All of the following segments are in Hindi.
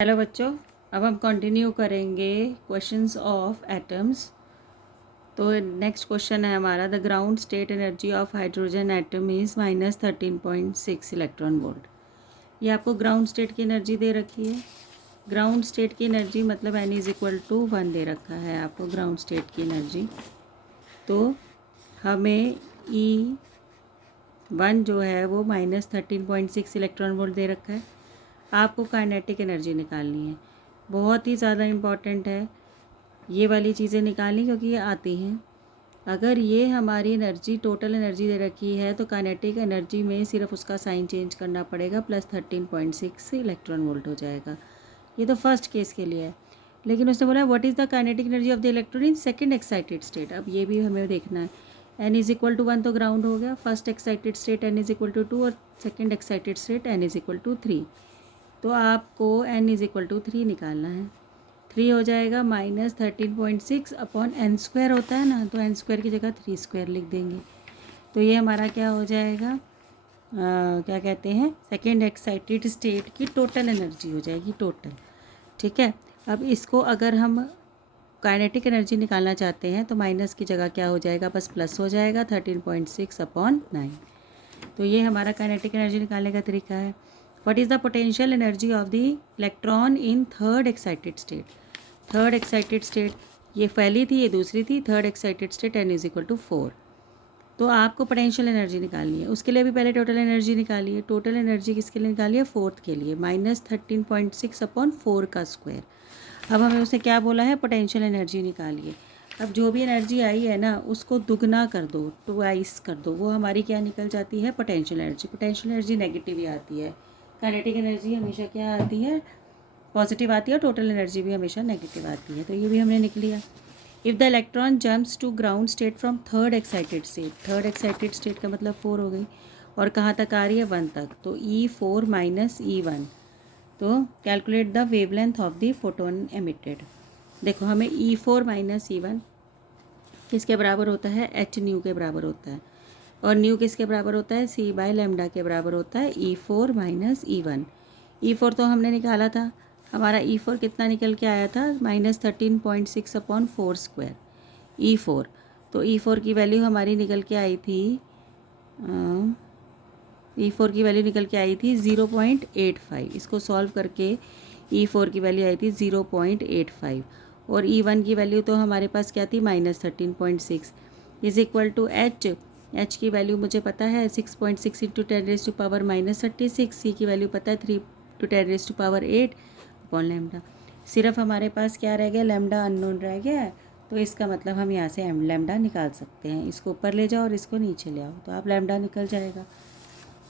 हेलो बच्चों, अब हम कंटिन्यू करेंगे क्वेश्चंस ऑफ एटम्स। तो नेक्स्ट क्वेश्चन है हमारा, the ground state energy of hydrogen atom is -13.6 electron volt. ये आपको ग्राउंड स्टेट की एनर्जी दे रखी है। ग्राउंड स्टेट की एनर्जी मतलब n=1 दे रखा है आपको ग्राउंड स्टेट की एनर्जी। तो हमें E1 जो है वो -13.6 इलेक्ट्रॉन वोल्ट दे रखा है। आपको काइनेटिक एनर्जी निकालनी है, बहुत ही ज़्यादा इम्पॉर्टेंट है ये वाली चीज़ें निकालनी, क्योंकि ये आती हैं। अगर ये हमारी एनर्जी टोटल एनर्जी दे रखी है तो काइनेटिक एनर्जी में सिर्फ उसका साइन चेंज करना पड़ेगा, +13.6 इलेक्ट्रॉन वोल्ट हो जाएगा। ये तो फर्स्ट केस के लिए है। लेकिन उसने बोला what is the kinetic energy of the electron in second excited state. अब ये भी हमें देखना है। n=1 तो ग्राउंड हो गया, फर्स्ट एक्साइटेड स्टेट n=2 और सेकेंड एक्साइटेड स्टेट n=3। तो आपको n=3 निकालना है। 3 हो जाएगा -13.6 अपॉन n² होता है ना, तो n² की जगह 3² लिख देंगे। तो ये हमारा क्या हो जाएगा, क्या कहते हैं, सेकेंड एक्साइटेड स्टेट की टोटल एनर्जी हो जाएगी, टोटल। ठीक है। अब इसको अगर हम काइनेटिक एनर्जी निकालना चाहते हैं तो माइनस की जगह क्या हो जाएगा, बस प्लस हो जाएगा 13.6 अपॉन 9। तो ये हमारा काइनेटिक एनर्जी निकालने का तरीका है। What is the potential energy of the electron in third excited state. Third excited state ये पहली थी, ये दूसरी थी। Third excited state n=4। तो आपको पोटेंशियल एनर्जी निकालनी है, उसके लिए भी पहले टोटल एनर्जी निकालिए। टोटल एनर्जी किसके लिए निकालिए, फोर्थ के लिए, -13.6 अपॉन 4 का स्क्वायर। अब हमें उसने क्या बोला है, पोटेंशियल एनर्जी निकालिए। अब जो भी एनर्जी आई है ना उसको दुगना कर दो, ट्वाइस कर दो, वो हमारी क्या निकल जाती है, potential energy. Potential energy negative ही आती है, काइनेटिक एनर्जी हमेशा क्या आती है, पॉजिटिव आती है। टोटल एनर्जी भी हमेशा नेगेटिव आती है। तो ये भी हमने निकल लिया। If the electron jumps to ground state from third excited state, third excited state का मतलब 4 हो गई, और कहाँ तक आ रही है, 1 तक, तो E4 - E1। तो calculate the wavelength of the photon emitted. देखो हमें E4 - E1 किसके बराबर होता है, h न्यू के बराबर होता है, और न्यू किसके बराबर होता है, c/λ के बराबर होता है। E4 - E1, E4 तो हमने निकाला था, हमारा E4 कितना निकल के आया था, -13.6 अपॉन 4² E4। तो E4 की वैल्यू हमारी निकल के आई थी, E4 की वैल्यू निकल के आई थी 0.85। इसको सॉल्व करके E4 की वैल्यू आई थी 0.85, और E1 की वैल्यू तो हमारे पास क्या थी, -13.6 = H की वैल्यू मुझे पता है 6.6 × 10⁻⁻36। सी की वैल्यू पता है 3 × 10⁸ अपॉन लैम्डा। सिर्फ हमारे पास क्या रह गया, लैम्डा अननोन रह गया है। तो इसका मतलब हम यहाँ से लैम्डा निकाल सकते हैं। इसको ऊपर ले जाओ और इसको नीचे ले आओ, तो आप लैम्डा निकल जाएगा।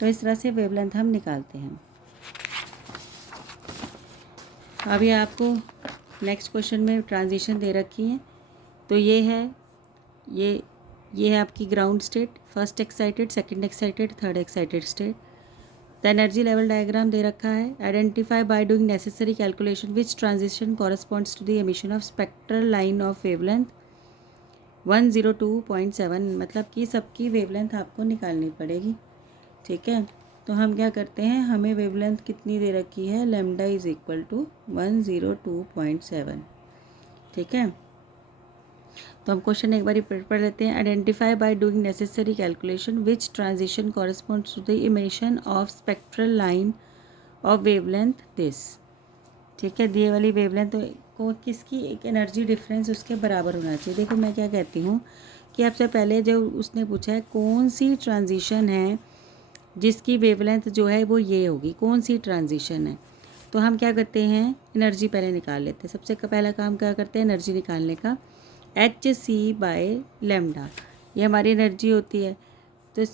तो इस तरह से वेवलेंथ हम निकालते हैं। अभी आपको नेक्स्ट क्वेश्चन में ट्रांजिशन दे रखी है। तो ये है ये है आपकी ground state, first excited, second excited, third excited state. The energy level diagram दे रखा है। Identify by doing necessary calculation which transition corresponds to the emission of spectral line of wavelength 102.7। मतलब कि सबकी वेवलेंथ आपको निकालनी पड़ेगी। ठीक है। तो हम क्या करते हैं, हमें वेवलेंथ कितनी दे रखी है, λ = 102.7। ठीक है। तो हम क्वेश्चन एक बार पढ़ लेते हैं। Identify by doing necessary calculation which transition corresponds to the emission of spectral line of wavelength this. ठीक है। दिए वाली वेवलेंथ को किसकी एक एनर्जी डिफरेंस उसके बराबर होना चाहिए। देखो मैं क्या कहती हूँ कि आपसे पहले जो उसने पूछा है कौन सी ट्रांजिशन है जिसकी वेवलेंथ जो है वो ये होगी, कौन सी ट्रांजिशन है। तो हम क्या करते हैं, एनर्जी पहले निकाल लेते हैं। सबसे पहला काम क्या करते हैं, एनर्जी निकालने का, Hc/λ, ये हमारी एनर्जी होती है। तो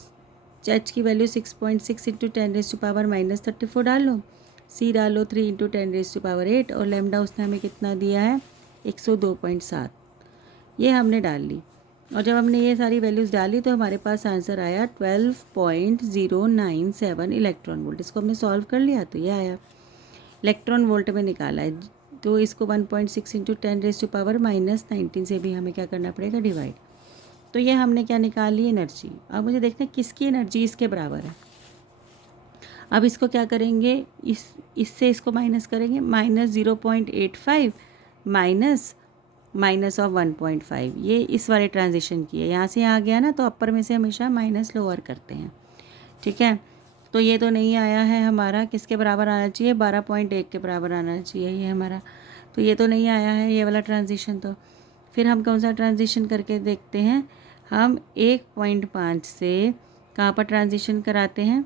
H की वैल्यू 6.6 × 10⁻⁻34 डालो, C डालो 3 × 10⁸ और लैम्डा उसने हमें कितना दिया है, 102.7। ये हमने डाल ली, और जब हमने ये सारी वैल्यूज़ डाली तो हमारे पास आंसर आया 12.097 इलेक्ट्रॉन वोल्ट। इसको हमने सॉल्व कर लिया तो ये आया, इलेक्ट्रॉन वोल्ट में निकाला है। तो इसको 1.6 × 10⁻⁻19 से भी हमें क्या करना पड़ेगा, डिवाइड। तो ये हमने क्या निकाल ली, एनर्जी। अब मुझे देखना है किसकी एनर्जी इसके बराबर है। अब इसको क्या करेंगे, इससे इसको माइनस करेंगे, -0.85 माइनस ऑफ 1.5, ये इस वाले ट्रांजिशन की है। यहाँ से यहाँ गया ना, तो अपर में से हमेशा माइनस लोअर करते हैं, ठीक है। तो ये तो नहीं आया है हमारा, किसके बराबर आना चाहिए, 12.1 के बराबर आना चाहिए ये हमारा, तो ये तो नहीं आया है ये वाला ट्रांजिशन। तो फिर हम कौन सा ट्रांजिशन करके देखते हैं, हम 1.5 से कहाँ पर ट्रांजिशन कराते हैं,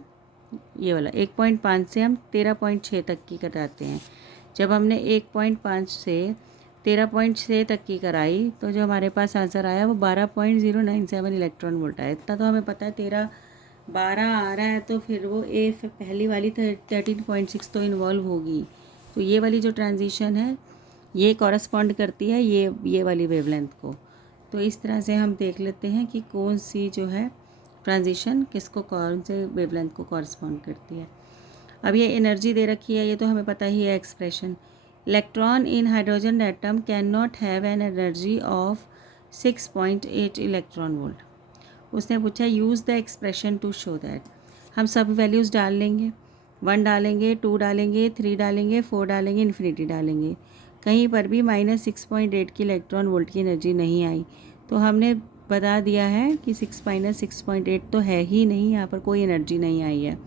ये वाला 1.5 से हम 13.6 तक की कराते हैं। जब हमने 1.5 से 13.6 तक की कराई तो जो हमारे पास आंसर आया वो 12.097 इलेक्ट्रॉन वोल्ट आया। इतना तो हमें पता है, 12 आ रहा है तो फिर वो पहली वाली 13.6 तो इन्वॉल्व होगी। तो ये वाली जो ट्रांजिशन है ये कॉरस्पॉन्ड करती है ये वाली वेवलेंथ को। तो इस तरह से हम देख लेते हैं कि कौन सी जो है ट्रांजिशन किसको, कौन से वेवलेंथ को कॉरस्पॉन्ड करती है। अब ये एनर्जी दे रखी है, ये तो हमें पता ही है expression. Electron in hydrogen atom can not have an energy of 6.8 electron volt. उसने पूछा use the expression to show that. हम सब वैल्यूज़ डाल लेंगे, 1 डालेंगे, 2 डालेंगे, 3 डालेंगे, 4 डालेंगे, इन्फिनिटी डालेंगे। कहीं पर भी -6.8 की इलेक्ट्रॉन वोल्ट की एनर्जी नहीं आई। तो हमने बता दिया है कि 6 तो है ही नहीं, यहाँ पर कोई एनर्जी नहीं आई है।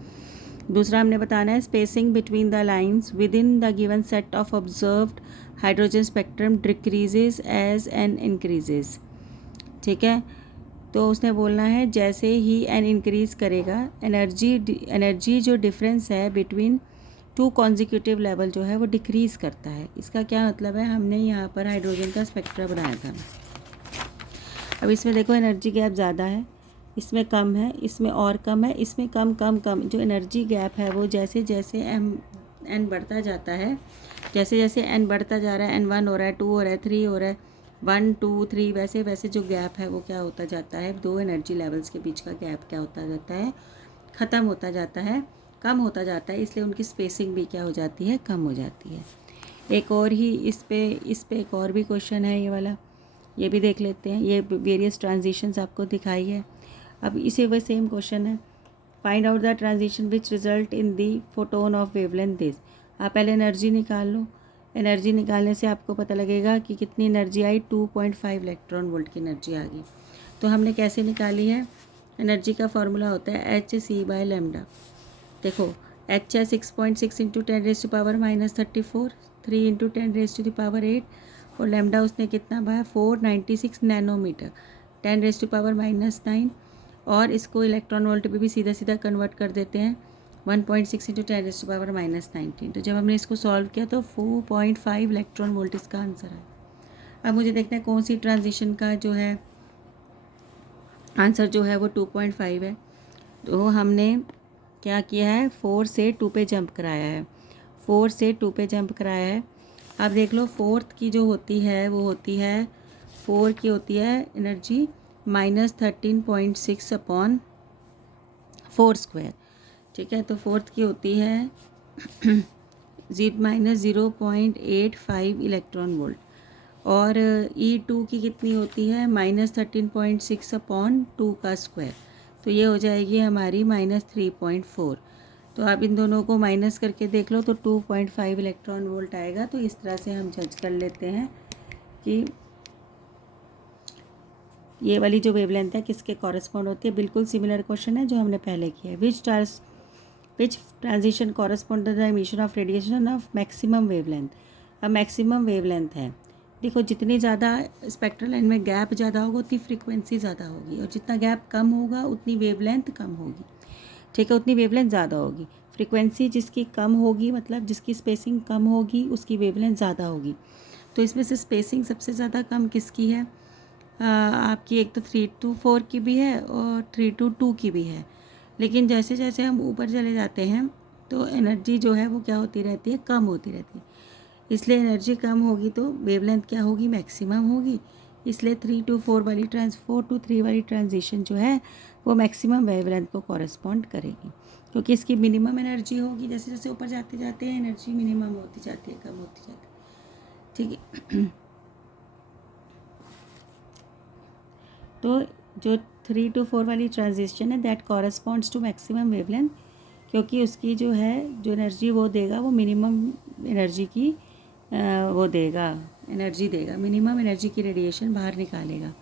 दूसरा हमने बताना है spacing between the lines with in the given set of observed hydrogen spectrum decreases as n increases, ठीक है। तो उसने बोलना है जैसे ही एन इंक्रीज़ करेगा एनर्जी जो डिफरेंस है बिटवीन 2 कॉन्जिक्यूटिव लेवल जो है वो डिक्रीज़ करता है। इसका क्या मतलब है, हमने यहाँ पर हाइड्रोजन का स्पेक्ट्रा बनाया था। अब इसमें देखो एनर्जी गैप ज़्यादा है, इसमें कम है, इसमें और कम है, इसमें कम कम कम। जो एनर्जी गैप है वो जैसे जैसे एन बढ़ता जाता है, जैसे जैसे एन बढ़ता जा रहा है, N1 हो रहा है, 2 हो रहा है, 3 हो रहा है, 1 2 3, वैसे वैसे जो गैप है वो क्या होता जाता है, दो एनर्जी लेवल्स के बीच का गैप क्या होता जाता है, ख़त्म होता जाता है, कम होता जाता है। इसलिए उनकी स्पेसिंग भी क्या हो जाती है, कम हो जाती है। एक और ही इस पे एक और भी क्वेश्चन है ये वाला, ये भी देख लेते हैं। ये वेरियस ट्रांजिशंस आपको दिखाई है। अब इसी वह सेम क्वेश्चन है, find out the transition which result in the photon of wavelength this. आप पहले एनर्जी निकाल लो, एनर्जी निकालने से आपको पता लगेगा कि कितनी एनर्जी आई, 2.5 इलेक्ट्रॉन वोल्ट की एनर्जी आ गई। तो हमने कैसे निकाली है, एनर्जी का फॉर्मूला होता है hc/λ। देखो h है 6.6 इंटू 10⁻⁻34, 3 इंटू 10⁻8, और लैम्डा उसने कितना पाया 496 नैनोमीटर, 10⁻⁻9। और इसको इलेक्ट्रॉन वोल्ट पे भी सीधा सीधा कन्वर्ट कर देते हैं, 1.6 इंटू 10⁻⁻19। तो जब हमने इसको सॉल्व किया तो 4.5 इलेक्ट्रॉन वोल्ट इसका आंसर है। अब मुझे देखना है कौन सी ट्रांजिशन का जो है आंसर जो है वो 2.5 है। तो हमने क्या किया है, 4 से 2 पे जंप कराया है, 4 से 2 पे जंप कराया है। अब देख लो फोर्थ की जो होती है वो होती है, 4 की होती है एनर्जी -13.6 अपॉन 4 स्क्वायर, ठीक है। तो फोर्थ की होती है -0.85 इलेक्ट्रॉन वोल्ट, और E2 की कितनी होती है, -13.6 अपॉन 2 का स्क्वायर। तो ये हो जाएगी हमारी -3.4। तो आप इन दोनों को माइनस करके देख लो तो 2.5 इलेक्ट्रॉन वोल्ट आएगा। तो इस तरह से हम जज कर लेते हैं कि ये वाली जो वेवलेंथ है किसके कॉरस्पॉन्ड होती है। बिल्कुल सिमिलर क्वेश्चन है जो हमने पहले किया है। Which transition correspond to the emission of radiation of maximum wavelength. अब मैक्सिमम वेवलेंथ है, देखो जितनी ज़्यादा स्पेक्ट्रल लाइन में गैप ज़्यादा होगा उतनी फ्रीक्वेंसी ज़्यादा होगी, और जितना गैप कम होगा उतनी वेवलेंथ कम होगी, ठीक है, उतनी वेवलेंथ ज़्यादा होगी। फ्रीक्वेंसी जिसकी कम होगी, मतलब जिसकी स्पेसिंग कम होगी, उसकी वेवलेंथ ज़्यादा होगी। तो इसमें से स्पेसिंग सबसे ज़्यादा कम किसकी है, आपकी एक तो 3 to 4 की भी है और 3 to 2 की भी है। लेकिन जैसे जैसे हम ऊपर चले जाते हैं तो एनर्जी जो है वो क्या होती रहती है, कम होती रहती है। इसलिए एनर्जी कम होगी तो वेवलेंथ क्या होगी, मैक्सिमम होगी। इसलिए 3 to 4 वाली 4 to 3 वाली ट्रांजिशन जो है वो मैक्सिमम वेवलेंथ को कॉरस्पॉन्ड करेगी, क्योंकि इसकी मिनिमम एनर्जी होगी। जैसे जैसे ऊपर जाते जाते हैं एनर्जी मिनिमम होती जाती है, कम होती जाती है, ठीक है। तो जो 3 to 4 वाली ट्रांजिशन है that corresponds to maximum wavelength, क्योंकि उसकी जो एनर्जी वो देगा वो मिनिमम एनर्जी की वो देगा, एनर्जी देगा, मिनिमम एनर्जी की रेडिएशन बाहर निकालेगा।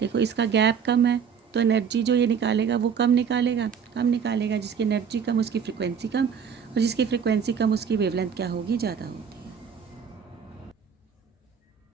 देखो इसका गैप कम है तो एनर्जी जो ये निकालेगा वो कम निकालेगा, जिसकी एनर्जी कम उसकी फ्रिक्वेंसी कम, और जिसकी फ्रिक्वेंसी कम उसकी वेवलेंथ क्या होगी, ज़्यादा होगी।